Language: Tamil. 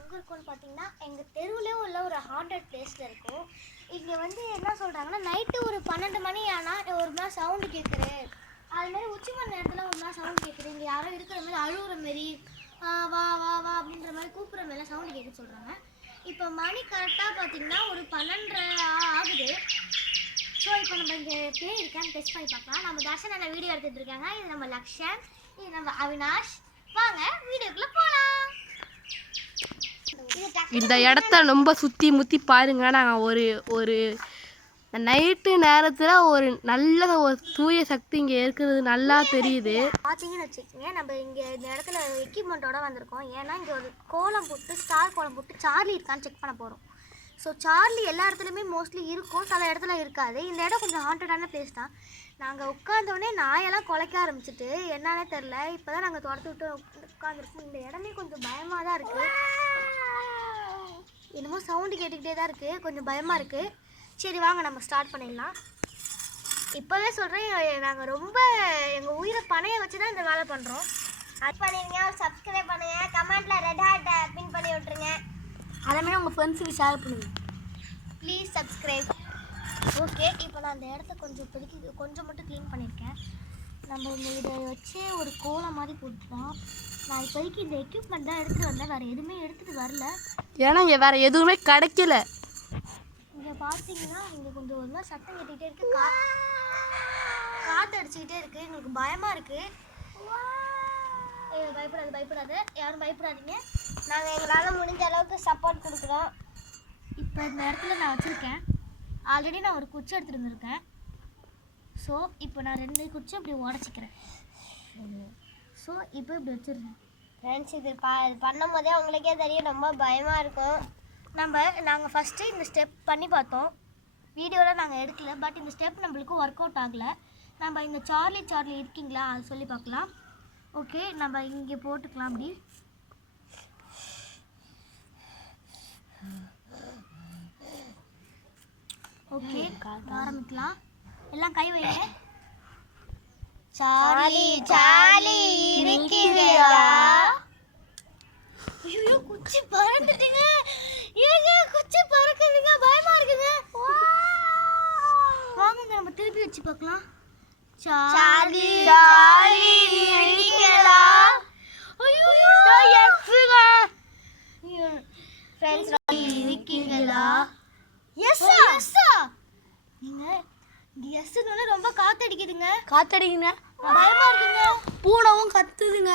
எங்கே இருக்கும்னு பார்த்தீங்கன்னா எங்கள் தெருவிலே உள்ள ஒரு ஹாண்டட் பிளேஸில் இருக்கும். இங்கே வந்து என்ன சொல்கிறாங்கன்னா நைட்டு ஒரு 12 மணி ஆனால் ஒரு மாதிரி சவுண்டு கேட்குது. அதுமாரி உச்சி மணி நேரத்தில் ஒரு மாதிரி சவுண்டு கேட்குது. இங்கே யாரோ இருக்கிற மாதிரி அழுகுற மாரி வா வா வா அப்படின்ற மாதிரி கூப்பிட்ற மாதிரிலாம் சவுண்டு கேட்குன்னு சொல்கிறாங்க. இப்போ மணி கரெக்டாக பார்த்தீங்கன்னா ஒரு 12:30 ஆகுது. ஸோ இப்போ நம்ம இங்கே பேர் இருக்கான்னு டெஸ்ட் பண்ணி பார்க்கலாம். நம்ம தர்ஷன் என்ன வீடியோ எடுத்துகிட்டு இருக்காங்க. இது நம்ம லக்ஷன், இது நம்ம அவினாஷ். வாங்க வீடியோக்குள்ளே போகலாம். இந்த இடத்த ரொம்ப சுற்றி முற்றி பாருங்க. நாங்கள் ஒரு நைட்டு நேரத்தில் ஒரு நல்ல ஒரு தூய சக்தி இங்கே இருக்கிறது நல்லா தெரியுது. பார்த்தீங்கன்னு வச்சுக்கோங்க, நம்ம இங்கே இந்த இடத்துல எக்யூப்மெண்ட்டோட வந்திருக்கோம். ஏன்னா இங்கே ஒரு கோலம் போட்டு ஸ்டார் கோலம் போட்டு சார்லி இருக்கான்னு செக் பண்ண போகிறோம். ஸோ சார்லி எல்லா இடத்துலையுமே மோஸ்ட்லி இருக்கும், சில இடத்துல இருக்காது. இந்த இடம் கொஞ்சம் ஹாண்டடான பிளேஸ் தான். நாங்கள் உட்காந்தோடனே நாயெல்லாம் குலைக்க ஆரம்பிச்சிட்டு என்னன்னே தெரில. இப்போ தான் நாங்கள் துரத்து விட்டு உட்காந்துருக்கோம். இந்த இடமே கொஞ்சம் பயமாக தான் இருக்குது. என்னமோ சவுண்டு கேட்டுக்கிட்டே தான் இருக்குது, கொஞ்சம் பயமாக இருக்குது. சரி வாங்க நம்ம ஸ்டார்ட் பண்ணிடலாம். இப்போவே சொல்கிறேன், நாங்கள் ரொம்ப எங்கள் உயிரை பணைய வச்சு தான் இந்த வேலை பண்ணுறோம். அது பண்ணிடுங்க, சப்ஸ்கிரைப் பண்ணுங்கள், கமெண்ட்டில் ரெட் ஹார்ட்டை பின் பண்ணி விட்ருங்க. அதேமாதிரி உங்கள் ஃப்ரெண்ட்ஸுக்கு ஷேர் பண்ணுங்கள். Please subscribe. ஓகே, இப்போ நான் அந்த இடத்த கொஞ்சம் மட்டும் க்ளீன் பண்ணியிருக்கேன். நம்ம இந்த இதை வச்சு ஒரு கோலம் மாதிரி போட்டுக்கலாம். நான் இப்போதைக்கு இந்த எக்யூப்மெண்ட் தான் எடுத்துகிட்டு வந்தேன், வேறு எதுவுமே எடுத்துகிட்டு வரல. ஏன்னா இங்கே வேறு எதுவுமே கிடைக்கல. இங்கே பார்த்தீங்கன்னா இங்கே கொஞ்சம் ஒரு மாதிரி சத்தம் கேட்டுக்கிட்டே இருக்குது, காற்று அடிச்சுக்கிட்டே இருக்குது. எங்களுக்கு பயமாக இருக்குது. பயப்படாது, யாரும் பயப்படாதீங்க. நாங்கள் எங்களால் முடிஞ்ச அளவுக்கு சப்போர்ட் கொடுக்குறோம். இப்போ இந்த இடத்துல நான் வச்சுருக்கேன். ஆல்ரெடி நான் ஒரு குச்சி எடுத்துகிட்டு வந்திருக்கேன். ஸோ இப்போ நான் 2 குச்சி இப்படி உடச்சிக்கிறேன். ஸோ இப்போ இப்படி வச்சுருக்கேன். ஃப்ரெண்ட்ஸ், இது பண்ணும் போதே உங்களுக்கே தெரியும் ரொம்ப பயமாக இருக்கும். நாங்கள் ஃபஸ்ட்டு இந்த ஸ்டெப் பண்ணி பார்த்தோம். வீடியோவில் நாங்கள் எடுக்கல, பட் இந்த ஸ்டெப் நம்மளுக்கு ஒர்க் அவுட் ஆகலை. நம்ம இந்த சார்லி இருக்கீங்களா அது சொல்லி பார்க்கலாம். ஓகே, நம்ம இங்கே போட்டுக்கலாம். அப்படி ஓகே ஆரம்பிக்கலாம். எல்லாம் கை வைங்க. சார்லி இருக்கீங்களா? ஐயோ குச்சி பறந்துட்டீங்க. குச்சி பறக்குதுங்க, பயமா இருக்குங்க. வாங்க நம்ம திருப்பி வச்சு பார்க்கலாம். சார்லி இருக்கீங்களா? ஐயோ எஸ்ங்க. ஃப்ரெண்ட்ஸ் இருக்கீங்களா? எஸ்ஸா. நீங்க எஸ்ஸுன்னு ரொம்ப காத்தடிக்குதுங்க. காத்தடிக்குங்க, பயமா இருக்குங்க. பூனவும் கத்துதுங்க.